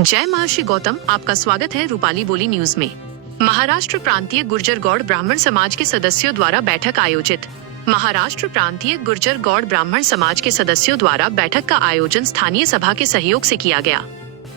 जय महर्षि गौतम, आपका स्वागत है रूपाली बोली न्यूज में। महाराष्ट्र प्रांतीय गुर्जर गौड़ ब्राह्मण समाज के सदस्यों द्वारा बैठक आयोजित। महाराष्ट्र प्रांतीय गुर्जर गौड़ ब्राह्मण समाज के सदस्यों द्वारा बैठक का आयोजन स्थानीय सभा के सहयोग से किया गया।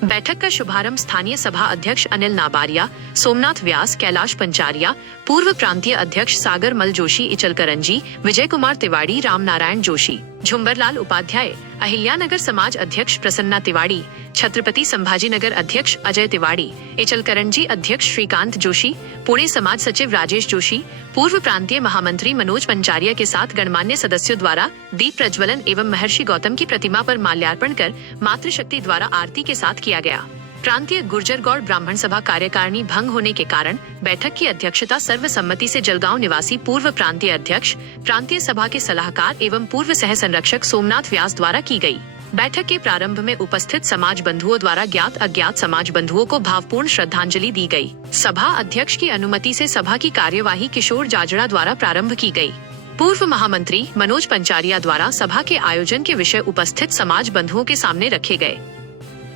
बैठक का शुभारंभ स्थानीय सभा अध्यक्ष अनिल नाबारिया, सोमनाथ व्यास, कैलाश पंचारिया, पूर्व प्रांतीय अध्यक्ष सागर मल जोशी, इचलकरंजी, विजय कुमार तिवाड़ी, राम नारायण जोशी, झुंबरलाल उपाध्याय, अहिल्यानगर समाज अध्यक्ष प्रसन्ना तिवाड़ी, छत्रपति संभाजीनगर अध्यक्ष अजय तिवाड़ी, इचलकरंजी अध्यक्ष श्रीकांत जोशी, पुणे समाज सचिव राजेश जोशी, पूर्व प्रांतीय महामंत्री मनोज पंचारिया के साथ गणमान्य सदस्यों द्वारा दीप प्रज्वलन एवं महर्षि गौतम की प्रतिमा पर माल्यार्पण कर मातृशक्ति द्वारा आरती के साथ किया गया। प्रांतीय गुर्जर गौड़ ब्राह्मण सभा कार्यकारिणी भंग होने के कारण बैठक की अध्यक्षता सर्वसम्मति से जलगांव निवासी पूर्व प्रांतीय अध्यक्ष, प्रांतीय सभा के सलाहकार एवं पूर्व सह संरक्षक सोमनाथ व्यास द्वारा की गई। बैठक के प्रारंभ में उपस्थित समाज बंधुओं द्वारा ज्ञात अज्ञात समाज बंधुओं को भावपूर्ण श्रद्धांजलि दी गई। सभा अध्यक्ष की अनुमति से सभा की कार्यवाही किशोर जाजड़ा द्वारा प्रारंभ की गई। पूर्व महामंत्री मनोज पंचारिया द्वारा सभा के आयोजन के विषय उपस्थित समाज बंधुओं के सामने रखे गए।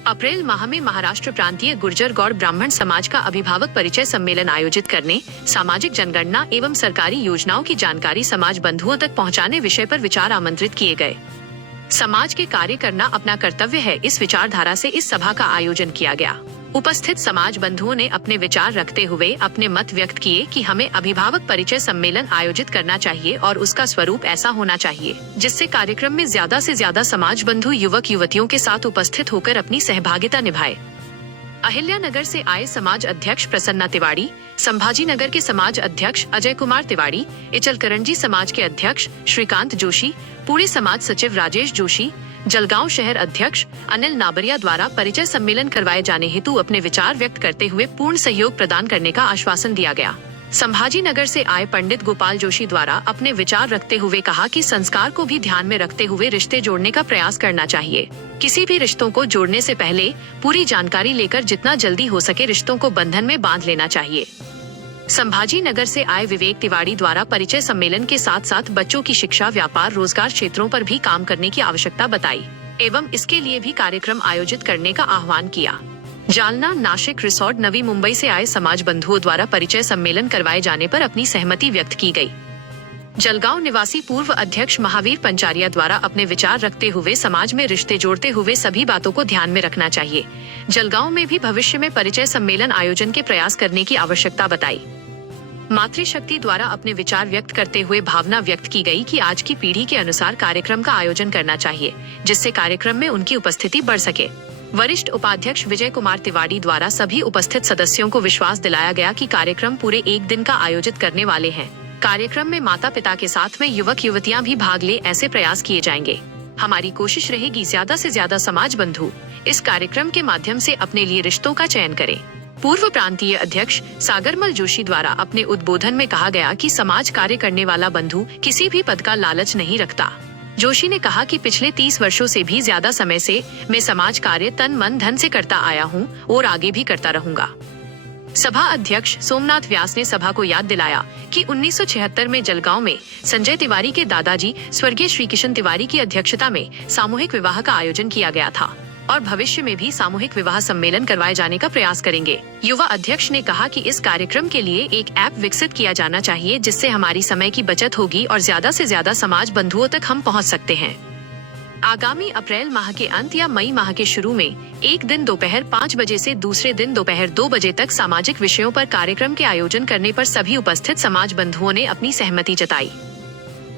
अप्रैल माह में महाराष्ट्र प्रांतीय गुर्जर गौड़ ब्राह्मण समाज का अभिभावक परिचय सम्मेलन आयोजित करने, सामाजिक जनगणना एवं सरकारी योजनाओं की जानकारी समाज बंधुओं तक पहुंचाने विषय पर विचार आमंत्रित किए गए। समाज के कार्य करना अपना कर्तव्य है, इस विचारधारा से इस सभा का आयोजन किया गया। उपस्थित समाज बंधुओं ने अपने विचार रखते हुए अपने मत व्यक्त किए कि हमें अभिभावक परिचय सम्मेलन आयोजित करना चाहिए और उसका स्वरूप ऐसा होना चाहिए जिससे कार्यक्रम में ज्यादा से ज्यादा समाज बंधु युवक युवतियों के साथ उपस्थित होकर अपनी सहभागिता निभाए। अहिल्यानगर से आए समाज अध्यक्ष प्रसन्ना तिवाड़ी, संभाजीनगर के समाज अध्यक्ष अजय कुमार तिवाड़ी, इचलकरंजी समाज के अध्यक्ष श्रीकांत जोशी, पुणे समाज सचिव राजेश जोशी, जलगांव शहर अध्यक्ष अनिल नाबरिया द्वारा परिचय सम्मेलन करवाए जाने हेतु अपने विचार व्यक्त करते हुए पूर्ण सहयोग प्रदान करने का आश्वासन दिया गया। संभाजीनगर से आए पंडित गोपाल जोशी द्वारा अपने विचार रखते हुए कहा कि संस्कार को भी ध्यान में रखते हुए रिश्ते जोड़ने का प्रयास करना चाहिए। किसी भी रिश्तों को जोड़ने से पहले पूरी जानकारी लेकर जितना जल्दी हो सके रिश्तों को बंधन में बांध लेना चाहिए। संभाजीनगर से आए विवेक तिवाड़ी द्वारा परिचय सम्मेलन के साथ साथ बच्चों की शिक्षा, व्यापार, रोजगार क्षेत्रों पर भी काम करने की आवश्यकता बताई एवं इसके लिए भी कार्यक्रम आयोजित करने का आह्वान किया। जालना, नासिक, रिसोर्ट, नवी मुंबई से आए समाज बंधुओं द्वारा परिचय सम्मेलन करवाए जाने पर अपनी सहमति व्यक्त की गई। जलगांव निवासी पूर्व अध्यक्ष महावीर पंचारिया द्वारा अपने विचार रखते हुए समाज में रिश्ते जोड़ते हुए सभी बातों को ध्यान में रखना चाहिए। जलगांव में भी भविष्य में परिचय सम्मेलन आयोजन के प्रयास करने की आवश्यकता बताई। मातृशक्ति द्वारा अपने विचार व्यक्त करते हुए भावना व्यक्त की गई कि आज की पीढ़ी के अनुसार कार्यक्रम का आयोजन करना चाहिए जिससे कार्यक्रम में उनकी उपस्थिति बढ़ सके। वरिष्ठ उपाध्यक्ष विजय कुमार तिवाड़ी द्वारा सभी उपस्थित सदस्यों को विश्वास दिलाया गया कि कार्यक्रम पूरे एक दिन का आयोजित करने वाले हैं। कार्यक्रम में माता पिता के साथ में युवक युवतियां भी भाग ले, ऐसे प्रयास किए जाएंगे। हमारी कोशिश रहेगी ज्यादा से ज्यादा समाज बंधु इस कार्यक्रम के माध्यम से अपने लिए रिश्तों का चयन करें। पूर्व प्रांतीय अध्यक्ष सागरमल जोशी द्वारा अपने उद्बोधन में कहा गया कि समाज कार्य करने वाला बंधु किसी भी पद का लालच नहीं रखता। जोशी ने कहा कि पिछले 30 वर्षों से भी ज्यादा समय से मैं समाज कार्य तन मन धन से करता आया हूँ और आगे भी करता रहूंगा। सभा अध्यक्ष सोमनाथ व्यास ने सभा को याद दिलाया कि 1976 में जलगांव में संजय तिवारी के दादाजी स्वर्गीय श्री किशन तिवारी की अध्यक्षता में सामूहिक विवाह का आयोजन किया गया था और भविष्य में भी सामूहिक विवाह सम्मेलन करवाए जाने का प्रयास करेंगे। युवा अध्यक्ष ने कहा कि इस कार्यक्रम के लिए एक ऐप विकसित किया जाना चाहिए जिससे हमारी समय की बचत होगी और ज्यादा से ज्यादा समाज बंधुओं तक हम पहुंच सकते हैं। आगामी अप्रैल माह के अंत या मई माह के शुरू में एक दिन दोपहर 5 बजे से दूसरे दिन दोपहर 2 बजे तक सामाजिक विषयों पर कार्यक्रम के आयोजन करने पर सभी उपस्थित समाज बंधुओं ने अपनी सहमति जताई।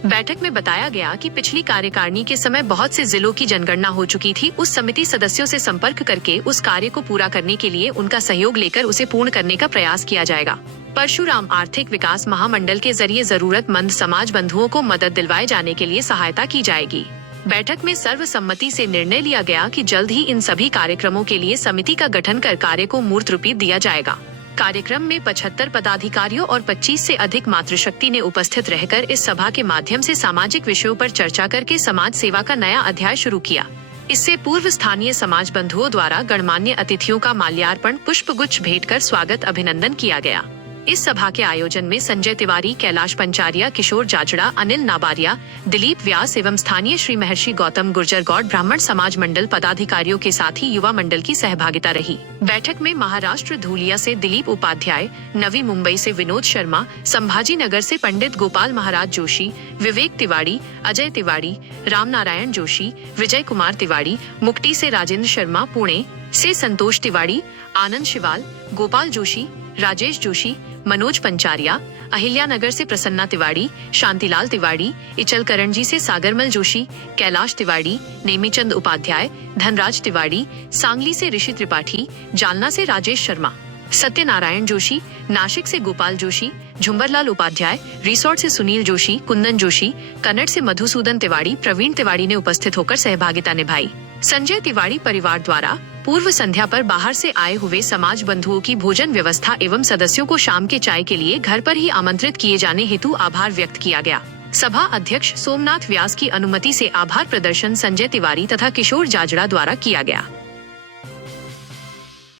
बैठक में बताया गया कि पिछली कार्यकारिणी के समय बहुत से जिलों की जनगणना हो चुकी थी। उस समिति सदस्यों से संपर्क करके उस कार्य को पूरा करने के लिए उनका सहयोग लेकर उसे पूर्ण करने का प्रयास किया जाएगा। परशुराम आर्थिक विकास महामंडल के जरिए जरूरतमंद समाज बंधुओं को मदद दिलवाए जाने के लिए सहायता की जाएगी। बैठक में सर्वसम्मति से निर्णय लिया गया कि जल्द ही इन सभी कार्यक्रमों के लिए समिति का गठन कर कार्य को मूर्त रूप दिया जाएगा। कार्यक्रम में 75 पदाधिकारियों और 25 से अधिक मातृशक्ति ने उपस्थित रहकर इस सभा के माध्यम से सामाजिक विषयों पर चर्चा करके समाज सेवा का नया अध्याय शुरू किया। इससे पूर्व स्थानीय समाज बंधुओं द्वारा गणमान्य अतिथियों का माल्यार्पण, पुष्पगुच्छ भेंट कर स्वागत अभिनंदन किया गया। इस सभा के आयोजन में संजय तिवारी, कैलाश पंचारिया, किशोर जाजड़ा, अनिल नाबारिया, दिलीप व्यास एवं स्थानीय श्री महर्षि गौतम गुर्जर गौड़ ब्राह्मण समाज मंडल पदाधिकारियों के साथ ही युवा मंडल की सहभागिता रही। बैठक में महाराष्ट्र धूलिया से दिलीप उपाध्याय, नवी मुंबई से विनोद शर्मा, संभाजी नगर से पंडित गोपाल महाराज जोशी, विवेक तिवारी, अजय तिवारी, रामनारायण जोशी, विजय कुमार तिवारी, मुक्टी से राजेंद्र शर्मा, पुणे से संतोष तिवारी, आनंद शिवाल, गोपाल जोशी, राजेश जोशी, मनोज पंचारिया, अहिल्यानगर से प्रसन्ना तिवारी, शांतिलाल तिवारी, इचलकरंजी से सागरमल जोशी, कैलाश तिवारी, नेमीचंद उपाध्याय, धनराज तिवारी, सांगली से ऋषि त्रिपाठी, जालना से राजेश शर्मा, सत्यनारायण जोशी, नासिक से गोपाल जोशी, झुंबरलाल उपाध्याय, रिसोर्ट से सुनील जोशी, कुंदन जोशी, कन्नड़ से मधुसूदन तिवारी, प्रवीण तिवारी ने उपस्थित होकर सहभागिता निभाई। संजय तिवारी परिवार द्वारा पूर्व संध्या पर बाहर से आए हुए समाज बंधुओं की भोजन व्यवस्था एवं सदस्यों को शाम के चाय के लिए घर पर ही आमंत्रित किए जाने हेतु आभार व्यक्त किया गया। सभा अध्यक्ष सोमनाथ व्यास की अनुमति से आभार प्रदर्शन संजय तिवारी तथा किशोर जाजड़ा द्वारा किया गया।